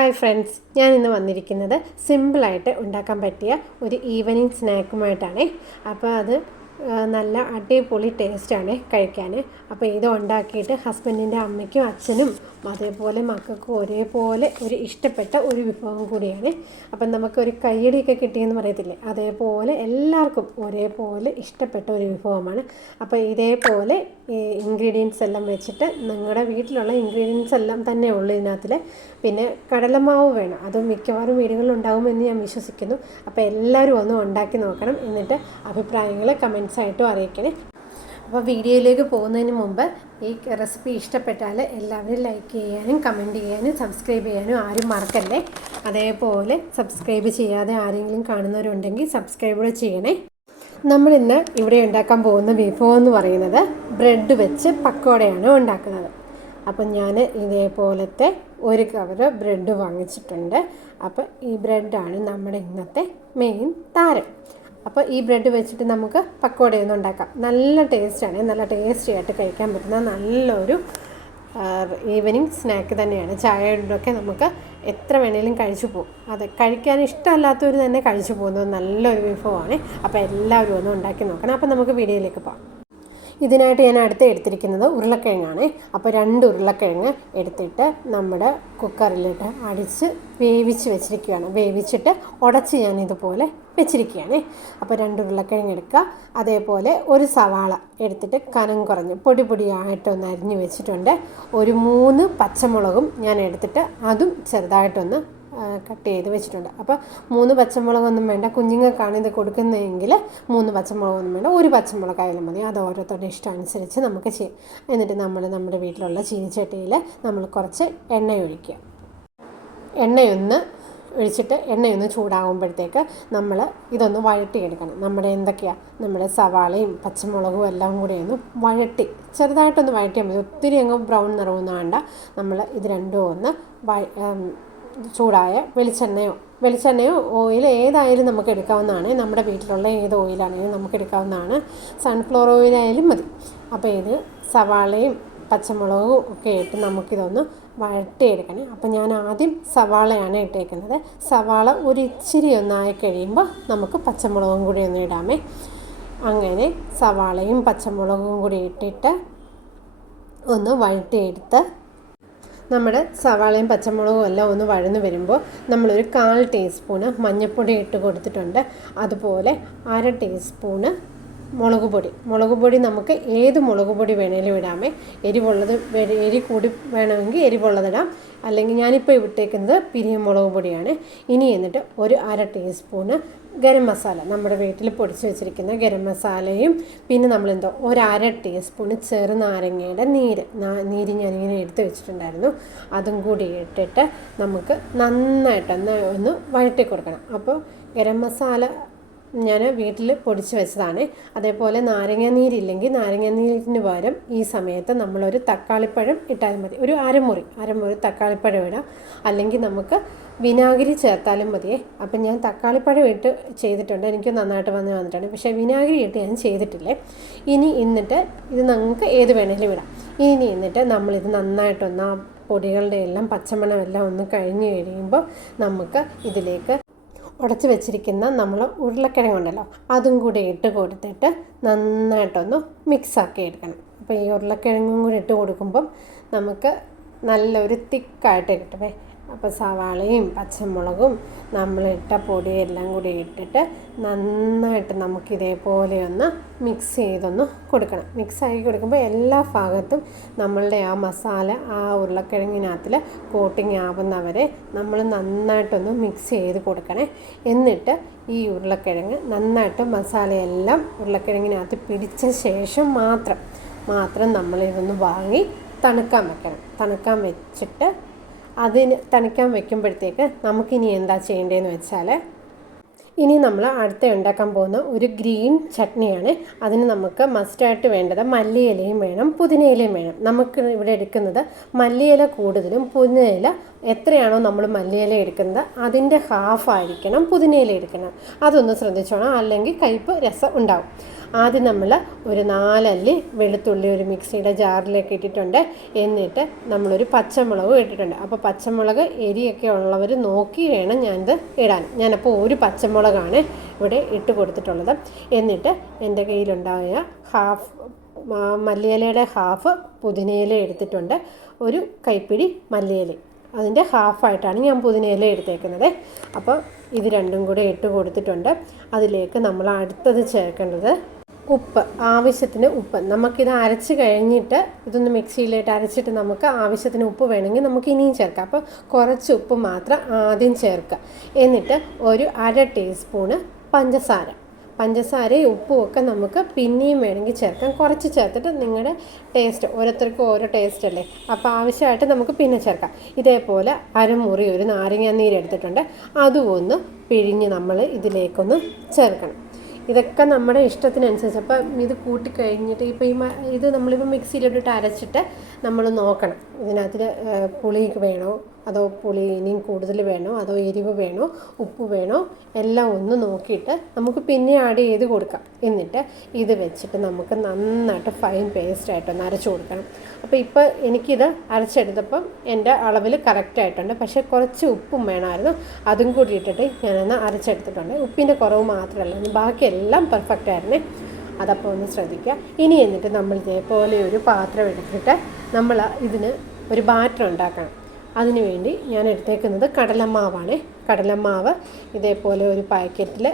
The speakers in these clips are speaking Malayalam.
ഹായ് ഫ്രണ്ട്സ്, ഞാൻ ഇന്ന് വന്നിരിക്കുന്നത് സിമ്പിളായിട്ട് ഉണ്ടാക്കാൻ പറ്റിയ ഒരു ഈവനിങ് സ്നാക്കുമായിട്ടാണ്. അപ്പോൾ അത് നല്ല അടിപൊളി ടേസ്റ്റാണ് കഴിക്കാൻ. അപ്പോൾ ഇത് ഉണ്ടാക്കിയിട്ട് ഹസ്ബൻഡിൻ്റെ അമ്മയ്ക്കും അച്ഛനും അതേപോലെ മക്കൾക്കും ഒരേപോലെ ഒരു ഇഷ്ടപ്പെട്ട ഒരു വിഭവം കൂടിയാണ്. അപ്പം നമുക്കൊരു കയ്യടിയൊക്കെ കിട്ടിയെന്ന് പറയത്തില്ലേ, അതേപോലെ എല്ലാവർക്കും ഒരേപോലെ ഇഷ്ടപ്പെട്ട ഒരു വിഭവമാണ്. അപ്പോൾ ഇതേപോലെ ഇൻഗ്രീഡിയൻസ് എല്ലാം വെച്ചിട്ട് നിങ്ങളുടെ വീട്ടിലുള്ള ഇൻഗ്രീഡിയൻസ് എല്ലാം തന്നെ ഉള്ളൂ ഇതിനകത്തിൽ. പിന്നെ കടലമാവ് വേണം, അത് മിക്കവാറും വീടുകളിൽ ഉണ്ടാകുമെന്ന് ഞാൻ വിശ്വസിക്കുന്നു. അപ്പോൾ എല്ലാവരും ഒന്ന് ഉണ്ടാക്കി നോക്കണം, എന്നിട്ട് അഭിപ്രായങ്ങൾ കമൻസായിട്ടും അറിയിക്കണേ. അപ്പോൾ വീഡിയോയിലേക്ക് പോകുന്നതിന് മുമ്പ് ഈ റെസിപ്പി ഇഷ്ടപ്പെട്ടാൽ എല്ലാവരും ലൈക്ക് ചെയ്യാനും കമൻറ്റ് ചെയ്യാനും സബ്സ്ക്രൈബ് ചെയ്യാനും ആരും മറക്കല്ലേ. അതേപോലെ സബ്സ്ക്രൈബ് ചെയ്യാതെ ആരെങ്കിലും കാണുന്നവരുണ്ടെങ്കിൽ സബ്സ്ക്രൈബ് ചെയ്യണേ. നമ്മളിന്ന് ഇവിടെ ഉണ്ടാക്കാൻ പോകുന്ന വിഭവം എന്ന് പറയുന്നത് ബ്രെഡ് വെച്ച് പക്കോടയാണ് ഉണ്ടാക്കുന്നത്. അപ്പം ഞാൻ ഇതേപോലത്തെ ഒരു കവറ് ബ്രെഡ് വാങ്ങിച്ചിട്ടുണ്ട്. അപ്പോൾ ഈ ബ്രെഡാണ് നമ്മുടെ ഇന്നത്തെ മെയിൻ താരം. അപ്പോൾ ഈ ബ്രെഡ് വെച്ചിട്ട് നമുക്ക് പക്കോടയൊന്നും ഉണ്ടാക്കാം. നല്ല ടേസ്റ്റാണ്, നല്ല ടേസ്റ്റി ആയിട്ട് കഴിക്കാൻ പറ്റുന്ന നല്ലൊരു ഈവനിങ് സ്നാക്ക് തന്നെയാണ്. ചായയോടൊക്കെ നമുക്ക് എത്ര വേണേലും കഴിച്ചു പോകും. അത് കഴിക്കാൻ ഇഷ്ടമല്ലാത്തവർ തന്നെ കഴിച്ചു പോകുന്നത് നല്ലൊരു വിഭവമാണ്. അപ്പോൾ എല്ലാവരും ഒന്ന് ഉണ്ടാക്കി നോക്കണം. അപ്പോൾ നമുക്ക് വീഡിയോയിലേക്ക് പോകാം. ഇതിനായിട്ട് ഞാൻ എടുത്തിരിക്കുന്നത് ഉരുളക്കിഴങ്ങാണ്. അപ്പോൾ 2 ഉരുളക്കിഴങ്ങ് എടുത്തിട്ട് നമ്മുടെ കുക്കറിലിട്ട് അടിച്ച് വേവിച്ച് വെച്ചിരിക്കുകയാണ്. വേവിച്ചിട്ട് ഉടച്ച് ഞാനിതുപോലെ വെച്ചിരിക്കുകയാണ്. അപ്പോൾ 2 ഉരുളക്കിഴങ്ങ് എടുക്കുക. അതേപോലെ ഒരു സവാള എടുത്തിട്ട് കനം കുറഞ്ഞ് പൊടിയായിട്ടൊന്ന് അരിഞ്ഞ് വെച്ചിട്ടുണ്ട്. ഒരു 3 പച്ചമുളകും ഞാൻ എടുത്തിട്ട് അതും ചെറുതായിട്ടൊന്ന് കട്ട് ചെയ്ത് വെച്ചിട്ടുണ്ട്. അപ്പോൾ 3 പച്ചമുളകൊന്നും വേണ്ട, കുഞ്ഞുങ്ങൾക്കാണ് ഇത് കൊടുക്കുന്നതെങ്കിൽ 3 പച്ചമുളകൊന്നും വേണ്ട, 1 പച്ചമുളകായാലും മതി. അത് ഓരോരുത്തരുടെ ഇഷ്ടമനുസരിച്ച് നമുക്ക് ചെയ്യാം. എന്നിട്ട് നമ്മുടെ വീട്ടിലുള്ള ചീനിച്ചട്ടിയിൽ നമ്മൾ കുറച്ച് എണ്ണ ഒഴിക്കുക. എണ്ണയൊന്ന് ചൂടാകുമ്പോഴത്തേക്ക് നമ്മൾ ഇതൊന്ന് വഴട്ടിയെടുക്കണം. നമ്മുടെ സവാളയും പച്ചമുളകും എല്ലാം കൂടി ഒന്ന് ചെറുതായിട്ടൊന്ന് വഴറ്റിയാൽ മതി. ഒത്തിരി അങ്ങ് ബ്രൗൺ നിറമൊന്നും വേണ്ട. നമ്മൾ ഇത് രണ്ടും ഒന്ന് ചൂടായ വെളിച്ചെണ്ണയോ ഓയിൽ ഏതായാലും നമുക്ക് എടുക്കാവുന്നതാണ്. നമ്മുടെ വീട്ടിലുള്ള ഏത് ഓയിലാണെങ്കിലും നമുക്ക് എടുക്കാവുന്നതാണ്. സൺഫ്ലവർ ഓയിലായാലും മതി. അപ്പോൾ ഇത് സവാളയും പച്ചമുളകും ഒക്കെ ഇട്ട് നമുക്കിതൊന്ന് വഴട്ടിയെടുക്കണം. അപ്പോൾ ഞാൻ ആദ്യം സവാളയാണ് ഇട്ടേക്കുന്നത്. സവാള ഒരു ഇച്ചിരി ഒന്നായി കഴിയുമ്പോൾ നമുക്ക് പച്ചമുളകും കൂടി ഒന്ന് ഇടാമേ. അങ്ങനെ സവാളയും പച്ചമുളകും കൂടി ഇട്ടിട്ട് ഒന്ന് വഴട്ടിയെടുത്ത് നമ്മുടെ സവാളയും പച്ചമുളകും എല്ലാം ഒന്ന് വഴന്ന് വരുമ്പോൾ നമ്മളൊരു 1/4 ടീസ്പൂണ് മഞ്ഞൾപ്പൊടി ഇട്ട് കൊടുത്തിട്ടുണ്ട്. അതുപോലെ 1/2 ടീസ്പൂണ് മുളക് പൊടി നമുക്ക് ഏത് മുളക് പൊടി വേണേലും ഇടാമേ. എരി കൂടി വേണമെങ്കിൽ എരിവുള്ളതിടാം, അല്ലെങ്കിൽ ഞാനിപ്പോൾ ഇട്ടേക്കുന്നത് പിരിയമുളക് പൊടിയാണ്. ഇനി എന്നിട്ട് ഒരു 1/2 ടീസ്പൂണ് ഗരം മസാല, നമ്മുടെ വീട്ടിൽ പൊടിച്ച് വെച്ചിരിക്കുന്ന ഗരം മസാലയും, പിന്നെ ഒരു 1/2 ടീസ്പൂണ് ചെറുനാരങ്ങയുടെ നീര് ഞാനിങ്ങനെ എടുത്ത് വെച്ചിട്ടുണ്ടായിരുന്നു. അതും കൂടി ഇട്ടിട്ട് നമുക്ക് നന്നായിട്ടൊന്ന് ഒന്ന് വഴറ്റി കൊടുക്കണം. അപ്പോൾ ഗരം മസാല ഞാൻ വീട്ടിൽ പൊടിച്ച് വെച്ചതാണ്. അതേപോലെ നാരങ്ങാനീരില്ലെങ്കിൽ നാരങ്ങാനീരിന് പകരം ഈ സമയത്ത് നമ്മളൊരു തക്കാളിപ്പഴം ഇട്ടാൽ മതി. ഒരു അരമുറി തക്കാളിപ്പഴം ഇടാം, അല്ലെങ്കിൽ നമുക്ക് വിനാഗിരി ചേർത്താലും മതിയേ. അപ്പം ഞാൻ തക്കാളിപ്പഴം ഇട്ട് ചെയ്തിട്ടുണ്ട്, എനിക്ക് നന്നായിട്ട് വന്നിട്ടുണ്ട്. പക്ഷേ വിനാഗിരി ഇട്ട് ഞാൻ ചെയ്തിട്ടില്ലേ. എന്നിട്ട് ഇത് നമുക്ക് ഏത് വേണേലും ഇടാം. എന്നിട്ട് നമ്മളിത് നന്നായിട്ടൊന്ന് ആ പൊടികളുടെ എല്ലാം പച്ചമണമെല്ലാം ഒന്ന് കഴിഞ്ഞ് കഴിയുമ്പോൾ നമുക്ക് ഇതിലേക്ക് ഉടച്ച് വെച്ചിരിക്കുന്ന നമ്മൾ ഉരുളക്കിഴങ്ങുണ്ടല്ലോ അതും കൂടി ഇട്ട് കൊടുത്തിട്ട് നന്നായിട്ടൊന്ന് മിക്സാക്കി എടുക്കണം. അപ്പോൾ ഈ ഉരുളക്കിഴങ്ങും കൂടി ഇട്ട് കൊടുക്കുമ്പം നമുക്ക് നല്ലൊരു തിക്കായിട്ട് കിട്ടുമേ. അപ്പോൾ സവാളയും പച്ചമുളകും നമ്മളിട്ട പൊടിയെല്ലാം കൂടി ഇട്ടിട്ട് നന്നായിട്ട് നമുക്കിതേപോലെ ഒന്ന് മിക്സ് ചെയ്തൊന്ന് കൊടുക്കണം. മിക്സാക്കി കൊടുക്കുമ്പോൾ എല്ലാ ഭാഗത്തും നമ്മളുടെ ആ മസാല ആ ഉരുളക്കിഴങ്ങിനകത്തിൽ കോട്ടിങ് ആവുന്നവരെ നമ്മൾ നന്നായിട്ടൊന്ന് മിക്സ് ചെയ്ത് കൊടുക്കണേ. എന്നിട്ട് ഈ ഉരുളക്കിഴങ്ങ് നന്നായിട്ട് മസാലയെല്ലാം ഉരുളക്കിഴങ്ങിനകത്ത് പിടിച്ച ശേഷം മാത്രം നമ്മളിതൊന്ന് വാങ്ങി തണുക്കാൻ വെക്കണം. തണുക്കാൻ വെച്ചിട്ട് തണുക്കാൻ വെക്കുമ്പോഴത്തേക്ക് നമുക്കിനി എന്താ ചെയ്യേണ്ടതെന്ന് വെച്ചാൽ, ഇനി നമ്മൾ അടുത്ത ഉണ്ടാക്കാൻ പോകുന്ന ഒരു ഗ്രീൻ ചട്നിയാണ്. അതിന് നമുക്ക് മസ്റ്റായിട്ട് വേണ്ടത് മല്ലിയിലയും വേണം, പുതിനയിലയും വേണം. നമുക്ക് ഇവിടെ എടുക്കുന്നത് മല്ലിയില കൂടുതലും പുതിനയില എത്രയാണോ നമ്മൾ മല്ലിയില എടുക്കുന്നത് അതിൻ്റെ ഹാഫായിരിക്കണം പുതിനയില എടുക്കണം. അതൊന്ന് ശ്രദ്ധിച്ചോണം, അല്ലെങ്കിൽ കയ്പ്പ് രസം ഉണ്ടാവും. ആദ്യം നമ്മൾ ഒരു 4 അല്ലി വെളുത്തുള്ളി ഒരു മിക്സിയുടെ ജാറിലേക്ക് ഇട്ടിട്ടുണ്ട്. എന്നിട്ട് നമ്മളൊരു പച്ചമുളക് ഇട്ടിട്ടുണ്ട്. അപ്പോൾ പച്ചമുളക് എരിയൊക്കെ ഉള്ളവർ നോക്കി വേണം ഞാനിത് ഇടാൻ. ഞാനപ്പോൾ ഒരു പച്ചമുളകാണ് ഇവിടെ ഇട്ട് കൊടുത്തിട്ടുള്ളത്. എന്നിട്ട് എൻ്റെ കയ്യിലുണ്ടായ മല്ലിയിലയുടെ ഹാഫ് പുതിനയില എടുത്തിട്ടുണ്ട്. ഒരു കൈപ്പിടി മല്ലിയില അതിൻ്റെ ഹാഫായിട്ടാണ് ഞാൻ പുതിനയില എടുത്തേക്കുന്നത്. അപ്പോൾ ഇത് രണ്ടും കൂടെ ഇട്ട് കൊടുത്തിട്ടുണ്ട്. അതിലേക്ക് നമ്മൾ അടുത്തത് ചേർക്കേണ്ടത് ഉപ്പ്, ആവശ്യത്തിന് ഉപ്പ്. നമുക്കിത് അരച്ച് കഴിഞ്ഞിട്ട് ഇതൊന്ന് മിക്സിയിലിട്ട് അരച്ചിട്ട് നമുക്ക് ആവശ്യത്തിന് ഉപ്പ് വേണമെങ്കിൽ നമുക്ക് ഇനിയും ചേർക്കാം. അപ്പോൾ കുറച്ച് ഉപ്പ് മാത്രം ആദ്യം ചേർക്കുക. എന്നിട്ട് ഒരു 1/2 ടീസ്പൂണ് പഞ്ചസാരയും ഉപ്പും ഒക്കെ നമുക്ക് പിന്നെയും വേണമെങ്കിൽ ചേർക്കാം. കുറച്ച് ചേർത്തിട്ട് നിങ്ങളുടെ ടേസ്റ്റ്, ഓരോരുത്തർക്കും ഓരോ ടേസ്റ്റ് അല്ലേ, അപ്പോൾ ആവശ്യമായിട്ട് നമുക്ക് പിന്നെ ചേർക്കാം. ഇതേപോലെ അരമുറി ഒരു നാരങ്ങ നീര് എടുത്തിട്ടുണ്ട്. അതും ഒന്ന് പിഴിഞ്ഞ് നമ്മൾ ഇതിലേക്കൊന്ന് ചേർക്കണം. ഇതൊക്കെ നമ്മുടെ ഇഷ്ടത്തിനനുസരിച്ച്. അപ്പം ഇത് കൂട്ടിക്കഴിഞ്ഞിട്ട് ഇപ്പോൾ ഇത് നമ്മളിപ്പോൾ മിക്സിയിലിട്ടിട്ട് അരച്ചിട്ട് നമ്മൾ നോക്കണം ഇതിനകത്ത് പുളി വേണോ അതോ പുളി ഇനിയും കൂടുതൽ വേണോ അതോ എരിവ് വേണോ ഉപ്പ് വേണോ എല്ലാം ഒന്ന് നോക്കിയിട്ട് നമുക്ക് പിന്നെ ആഡ് ചെയ്ത് കൊടുക്കാം. എന്നിട്ട് ഇത് വെച്ചിട്ട് നമുക്ക് നന്നായിട്ട് ഫൈൻ പേസ്റ്റായിട്ടൊന്ന് അരച്ചു കൊടുക്കണം. അപ്പോൾ ഇപ്പോൾ എനിക്കിത് അരച്ചെടുത്തപ്പം എൻ്റെ അളവിൽ കറക്റ്റായിട്ടുണ്ട്. പക്ഷേ കുറച്ച് ഉപ്പും വേണമായിരുന്നു, അതും കൂടി ഇട്ടിട്ട് ഞാനൊന്ന് അരച്ചെടുത്തിട്ടുണ്ട്. ഉപ്പിൻ്റെ കുറവ് മാത്രമല്ല, ബാക്കിയെല്ലാം പെർഫെക്റ്റ് ആയിരുന്നേ. അതപ്പോൾ ഒന്ന് ശ്രദ്ധിക്കുക. ഇനി എന്നിട്ട് നമ്മൾ ഇതേപോലെ ഒരു പാത്രം എടുത്തിട്ട് നമ്മൾ ഇതിന് ഒരു ബാറ്റർ ഉണ്ടാക്കണം. അതിനു വേണ്ടി ഞാൻ എടുത്തേക്കുന്നത് കടലമാവാണ്. കടലമാവ് ഇതേപോലെ ഒരു പാക്കറ്റിൽ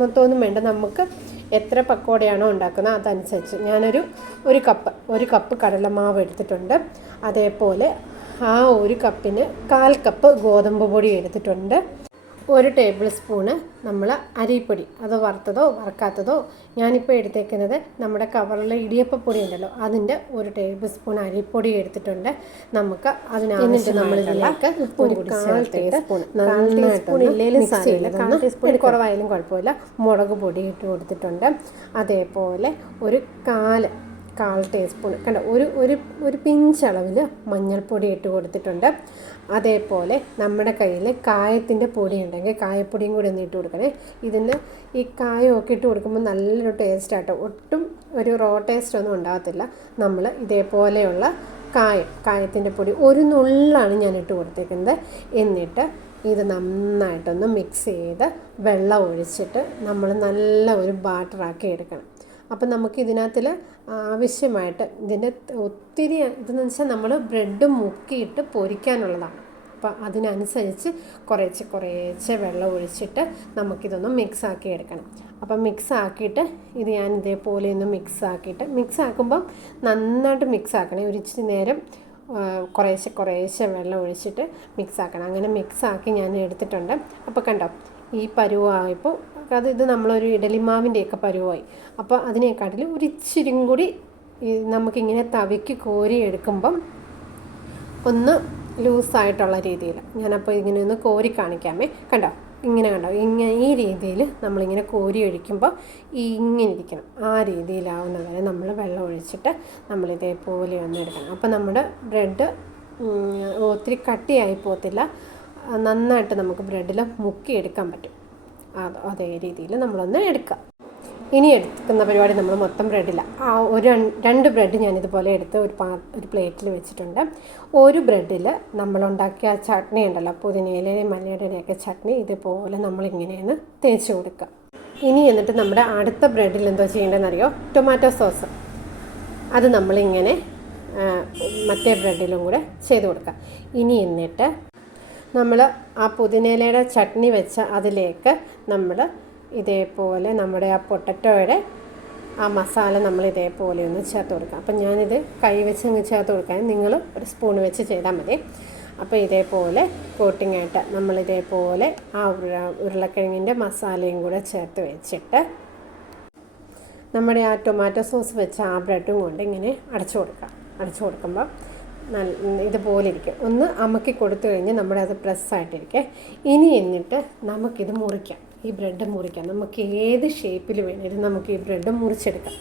മൊത്തമൊന്നും വേണ്ട, നമുക്ക് എത്ര പക്കോടയാണോ ഉണ്ടാക്കുന്നത് അതനുസരിച്ച് ഞാനൊരു കപ്പ് കടലമാവ് എടുത്തിട്ടുണ്ട്. അതേപോലെ ആ ഒരു കപ്പിന് 1/4 കപ്പ് ഗോതമ്പ് പൊടി എടുത്തിട്ടുണ്ട്. 1 ടേബിൾ സ്പൂണ് നമ്മൾ അരിപ്പൊടി, അത് വറുത്തതോ വറുക്കാത്തതോ. ഞാനിപ്പോൾ എടുത്തേക്കുന്നത് നമ്മുടെ കവറിലെ ഇടിയപ്പപ്പൊടി ഉണ്ടല്ലോ, അതിൻ്റെ 1 ടേബിൾ സ്പൂൺ അരിപ്പൊടി എടുത്തിട്ടുണ്ട്. നമുക്ക് അതിനകത്ത് നമ്മളിതിലേക്ക് ഒരു 1/4 ടീസ്പൂൺ, 1/4 ടീസ്പൂൺ ഇല്ലെങ്കിലും സാരമില്ല, 1/4 ടീസ്പൂൺ കുറവായാലും കുഴപ്പമില്ല, മുളക് പൊടി ഇട്ട് കൊടുത്തിട്ടുണ്ട്. അതേപോലെ ഒരു 1/4 ടീസ്പൂൺ കണ്ടോ ഒരു പിഞ്ചളവിൽ മഞ്ഞൾപ്പൊടി ഇട്ട് കൊടുത്തിട്ടുണ്ട്. അതേപോലെ നമ്മുടെ കയ്യിൽ കായത്തിൻ്റെ പൊടി ഉണ്ടെങ്കിൽ കായപ്പൊടിയും കൂടി ഒന്ന് ഇട്ട് കൊടുക്കണേ. ഇതിന് ഈ കായമൊക്കെ ഇട്ട് കൊടുക്കുമ്പോൾ നല്ലൊരു ടേസ്റ്റാട്ടോ, ഒട്ടും ഒരു റോ ടേസ്റ്റ് ഒന്നും ഉണ്ടാകത്തില്ല. നമ്മൾ ഇതേപോലെയുള്ള കായത്തിൻ്റെ പൊടി ഒരു നുള്ളാണ് ഞാൻ ഇട്ട് കൊടുത്തേക്കുന്നത്. എന്നിട്ട് ഇത് നന്നായിട്ടൊന്ന് മിക്സ് ചെയ്ത് വെള്ളം ഒഴിച്ചിട്ട് നമ്മൾ നല്ല ഒരു ബാറ്ററാക്കി എടുക്കണം. അപ്പം നമുക്ക് ഇതിനകത്തിൽ ആവശ്യമായിട്ട് ഇതിൻ്റെ ഒത്തിരി ഇതെന്ന് വെച്ചാൽ നമ്മൾ ബ്രെഡ് മുക്കിയിട്ട് പൊരിക്കാനുള്ളതാണ്. അപ്പം അതിനനുസരിച്ച് കുറേശ്ശെ വെള്ളം ഒഴിച്ചിട്ട് നമുക്കിതൊന്ന് മിക്സാക്കി എടുക്കണം. അപ്പം മിക്സാക്കിയിട്ട് ഇത് ഞാൻ ഇതേപോലെ ഒന്ന് മിക്സാക്കുമ്പം നന്നായിട്ട് മിക്സാക്കണേ. ഒരു ഇച്ചിരി നേരം കുറേശ്ശെ വെള്ളം ഒഴിച്ചിട്ട് മിക്സാക്കണം. അങ്ങനെ മിക്സാക്കി ഞാൻ എടുത്തിട്ടുണ്ട്. അപ്പോൾ കണ്ടോ ഈ പരുവായപ്പോൾ ഇത് നമ്മളൊരു ഇഡലിമാവിൻ്റെയൊക്കെ പരുവായി. അപ്പോൾ അതിനെക്കാട്ടിലും ഒരു ഇച്ചിരി കൂടി നമുക്കിങ്ങനെ തവിക്ക് കോരി എടുക്കുമ്പം ഒന്ന് ലൂസായിട്ടുള്ള രീതിയിൽ ഞാനപ്പോൾ ഇങ്ങനെ ഒന്ന് കോരി കാണിക്കാമേ. കണ്ടോ ഈ രീതിയിൽ നമ്മളിങ്ങനെ കോരി ഒഴിക്കുമ്പോൾ ഇങ്ങനെ ഇരിക്കണം. ആ രീതിയിലാവുന്ന വരെ നമ്മൾ വെള്ളം ഒഴിച്ചിട്ട് നമ്മളിതേപോലെ ഒന്ന് എടുക്കണം. അപ്പോൾ നമ്മുടെ ബ്രെഡ് ഒത്തിരി കട്ടിയായി പോകത്തില്ല, നന്നായിട്ട് നമുക്ക് ബ്രെഡിൽ മുക്കിയെടുക്കാൻ പറ്റും. അതേ രീതിയിൽ നമ്മളൊന്ന് എടുക്കുക. ഇനി എടുക്കുന്ന പരിപാടി നമ്മൾ മൊത്തം ബ്രെഡില്ല, 2 ബ്രെഡ് ഞാനിതുപോലെ എടുത്ത് ഒരു പ്ലേറ്റിൽ വെച്ചിട്ടുണ്ട്. ഒരു ബ്രെഡിൽ നമ്മളുണ്ടാക്കിയ ചട്നി ഉണ്ടല്ലോ, പുതിനയിലയും മല്ലിയുടെയൊക്കെ ചട്നി, ഇതുപോലെ നമ്മളിങ്ങനെയൊന്ന് തേച്ച് കൊടുക്കുക. ഇനി എന്നിട്ട് നമ്മുടെ അടുത്ത ബ്രെഡിൽ എന്തോ ചെയ്യേണ്ടതെന്നറിയോ, ടൊമാറ്റോ സോസ്. അത് നമ്മളിങ്ങനെ മറ്റേ ബ്രെഡിലും കൂടെ ചെയ്ത് കൊടുക്കുക. ഇനി എന്നിട്ട് നമ്മൾ ആ പുതിനയിലയുടെ ചട്നി വെച്ച അതിലേക്ക് നമ്മൾ ഇതേപോലെ നമ്മുടെ ആ പൊട്ടറ്റോയുടെ ആ മസാല നമ്മൾ ഇതേപോലെ ഒന്ന് ചേർത്ത് കൊടുക്കുക. അപ്പം ഞാനിത് കൈ വെച്ച് അങ്ങ് ചേർത്ത് കൊടുക്കാൻ, നിങ്ങൾ ഒരു സ്പൂൺ വെച്ച് ചെയ്താൽ മതി. അപ്പോൾ ഇതേപോലെ കോട്ടിങ്ങായിട്ട് നമ്മളിതേപോലെ ആ ഉരുളക്കിഴങ്ങിൻ്റെ മസാലയും കൂടെ ചേർത്ത് വെച്ചിട്ട് നമ്മുടെ ആ ടൊമാറ്റോ സോസ് വെച്ച ആ ബ്രെഡും കൊണ്ട് ഇങ്ങനെ അടച്ചു കൊടുക്കുമ്പോൾ ഇതുപോലെ ഇരിക്കും. ഒന്ന് അമക്കി കൊടുത്തു കഴിഞ്ഞ് നമ്മുടെ അത് പ്രസ്സായിട്ടിരിക്കുക. ഇനി എന്നിട്ട് നമുക്കിത് മുറിക്കാം, ഈ ബ്രെഡ് മുറിക്കാം. നമുക്ക് ഏത് ഷേപ്പിൽ വേണേലും നമുക്ക് ഈ ബ്രെഡ് മുറിച്ചെടുക്കാം.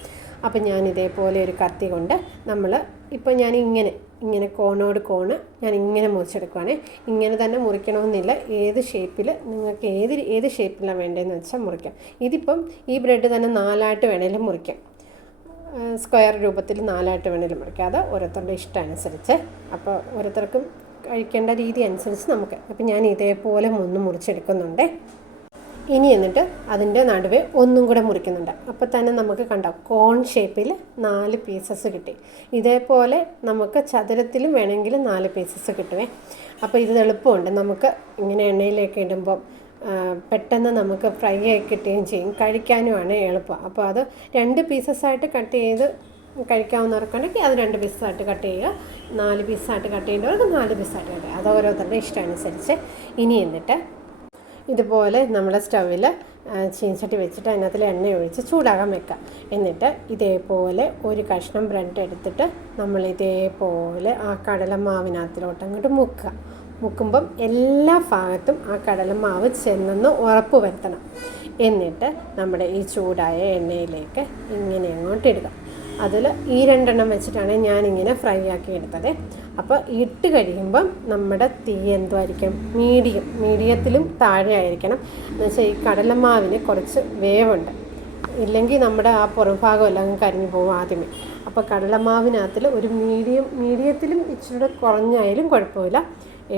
അപ്പം ഞാൻ ഇതേപോലെ ഒരു കത്തി കൊണ്ട് നമ്മൾ ഇപ്പോൾ ഞാൻ ഇങ്ങനെ കോണോട് കോണ് ഞാൻ ഇങ്ങനെ മുറിച്ചെടുക്കുവാണ്. ഇങ്ങനെ തന്നെ മുറിക്കണമെന്നില്ല, ഏത് ഷേപ്പിൽ നിങ്ങൾക്ക് ഏത് ഷേപ്പിലാണ് വേണ്ടതെന്ന് വെച്ചാൽ മുറിക്കാം. ഇതിപ്പം ഈ ബ്രെഡ് തന്നെ 4ആയിട്ട് വേണേലും മുറിക്കാം, സ്ക്വയർ രൂപത്തിൽ 4ആയിട്ട് വേണേലും മുറിക്കാം. അത് ഓരോരുത്തരുടെ ഇഷ്ടം അനുസരിച്ച്, അപ്പോൾ ഓരോരുത്തർക്കും കഴിക്കേണ്ട രീതി അനുസരിച്ച് നമുക്ക്. അപ്പം ഞാൻ ഇതേപോലെ മുറിച്ചെടുക്കുന്നുണ്ട്. ഇനി എന്നിട്ട് അതിൻ്റെ നടുവേ ഒന്നും കൂടെ മുറിക്കുന്നുണ്ട്. അപ്പോൾ തന്നെ നമുക്ക് കണ്ടോ കോൺ ഷേപ്പിൽ 4 പീസസ് കിട്ടി. ഇതേപോലെ നമുക്ക് ചതുരത്തിലും വേണമെങ്കിൽ 4 പീസസ് കിട്ടുവേ. അപ്പോൾ ഇത് എളുപ്പമുണ്ട്, നമുക്ക് ഇങ്ങനെ എണ്ണയിലേക്ക് ഇടുമ്പോൾ പെട്ടെന്ന് നമുക്ക് ഫ്രൈ ആയി കിട്ടുകയും ചെയ്യും, കഴിക്കാനുമാണ് എളുപ്പം. അപ്പോൾ അത് 2 പീസസ്സായിട്ട് കട്ട് ചെയ്ത് കഴിക്കാവുന്നവർക്കുണ്ടെങ്കിൽ അത് 2 പീസായിട്ട് കട്ട് ചെയ്യുക, 4 പീസായിട്ട് കട്ട് ചെയ്യേണ്ടവർക്ക് 4 പീസായിട്ട് കട്ട് ചെയ്യുക. അത് ഓരോരുത്തരുടെ ഇഷ്ടം അനുസരിച്ച്. ഇനി എന്നിട്ട് ഇതുപോലെ നമ്മുടെ സ്റ്റൗവിൽ ചീനച്ചട്ടി വെച്ചിട്ട് അതിനകത്തിൽ എണ്ണ ഒഴിച്ച് ചൂടാകാൻ വെക്കാം. എന്നിട്ട് ഇതേപോലെ ഒരു കഷ്ണം ബ്രെഡ് എടുത്തിട്ട് നമ്മൾ ഇതേപോലെ ആ കടലമാവിനകത്തിലോട്ട് അങ്ങോട്ട് മുക്കുമ്പം എല്ലാ ഭാഗത്തും ആ കടലമാവ് ചെന്നെന്ന് ഉറപ്പ് വരുത്തണം. എന്നിട്ട് നമ്മുടെ ഈ ചൂടായ എണ്ണയിലേക്ക് ഇങ്ങനെ അങ്ങോട്ട് ഇടുക. അതിൽ ഈ 2 എണ്ണം വെച്ചിട്ടാണ് ഞാനിങ്ങനെ ഫ്രൈ ആക്കി എടുത്തത്. അപ്പോൾ ഇട്ട് കഴിയുമ്പം നമ്മുടെ തീ എന്തുമായിരിക്കും, മീഡിയത്തിലും താഴെ ആയിരിക്കണം. എന്നുവെച്ചാൽ ഈ കടലമാവിന് കുറച്ച് വേവുണ്ട്, ഇല്ലെങ്കിൽ നമ്മുടെ ആ പുറംഭാഗം എല്ലാം കരിഞ്ഞു പോകും ആദ്യമേ. അപ്പോൾ കടലമാവിനകത്തിൽ ഒരു മീഡിയത്തിലും ഇച്ചിരി കുറഞ്ഞായാലും കുഴപ്പമില്ല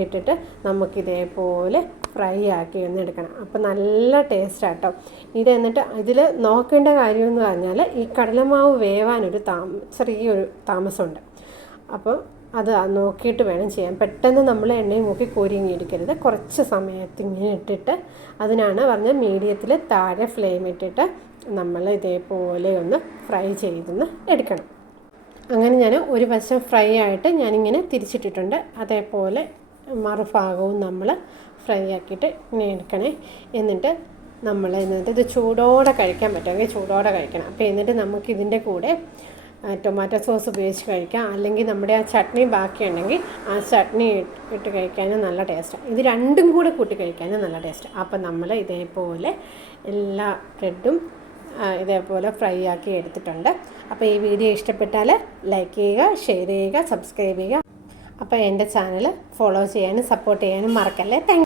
ഇട്ടിട്ട് നമുക്കിതേപോലെ ഫ്രൈ ആക്കി എടുക്കണം. അപ്പോൾ നല്ല ടേസ്റ്റാട്ടോ ഇത്. എന്നിട്ട് ഇതിൽ നോക്കേണ്ട കാര്യമെന്ന് പറഞ്ഞാൽ ഈ കടലമാവ് വേവാനൊരു ചെറിയൊരു താമസമുണ്ട്. അപ്പോൾ അത് നോക്കിയിട്ട് വേണം ചെയ്യാൻ. പെട്ടെന്ന് നമ്മൾ എണ്ണയും മുക്കി കോരിങ്ങിയെടുക്കരുത്, കുറച്ച് സമയത്തിങ്ങനെ ഇട്ടിട്ട്, അതിനാണ് പറഞ്ഞ മീഡിയത്തിൽ താഴെ ഫ്ലെയിം ഇട്ടിട്ട് നമ്മൾ ഇതേപോലെ ഒന്ന് ഫ്രൈ ചെയ്തൊന്ന് എടുക്കണം. അങ്ങനെ ഞാൻ ഒരു വശം ഫ്രൈ ആയിട്ട് ഞാനിങ്ങനെ തിരിച്ചിട്ടിട്ടുണ്ട്. അതേപോലെ മറുഭാഗവും നമ്മൾ ഫ്രൈ ആക്കിയിട്ട് ഇങ്ങനെ എടുക്കണേ. എന്നിട്ട് ഇത് ചൂടോടെ കഴിക്കാൻ പറ്റുമെങ്കിൽ ചൂടോടെ കഴിക്കണം. അപ്പോൾ എന്നിട്ട് നമുക്കിതിൻ്റെ കൂടെ ടൊമാറ്റോ സോസ് ഉപയോഗിച്ച് കഴിക്കാം, അല്ലെങ്കിൽ നമ്മുടെ ആ ചട്നി ബാക്കിയുണ്ടെങ്കിൽ ആ ചട്നി ഇട്ട് കഴിക്കാനും നല്ല ടേസ്റ്റാണ്. ഇത് രണ്ടും കൂടെ കൂട്ടി കഴിക്കാനും നല്ല ടേസ്റ്റാണ്. അപ്പം നമ്മൾ ഇതേപോലെ എല്ലാ ബ്രെഡും ഇതേപോലെ ഫ്രൈ ആക്കി എടുത്തിട്ടുണ്ട്. അപ്പോൾ ഈ വീഡിയോ ഇഷ്ടപ്പെട്ടാൽ ലൈക്ക് ചെയ്യുക, ഷെയർ ചെയ്യുക, സബ്സ്ക്രൈബ് ചെയ്യുക. അപ്പോൾ എൻ്റെ ചാനൽ ഫോളോ ചെയ്യാനും സപ്പോർട്ട് ചെയ്യാനും മറക്കല്ലേ. താങ്ക്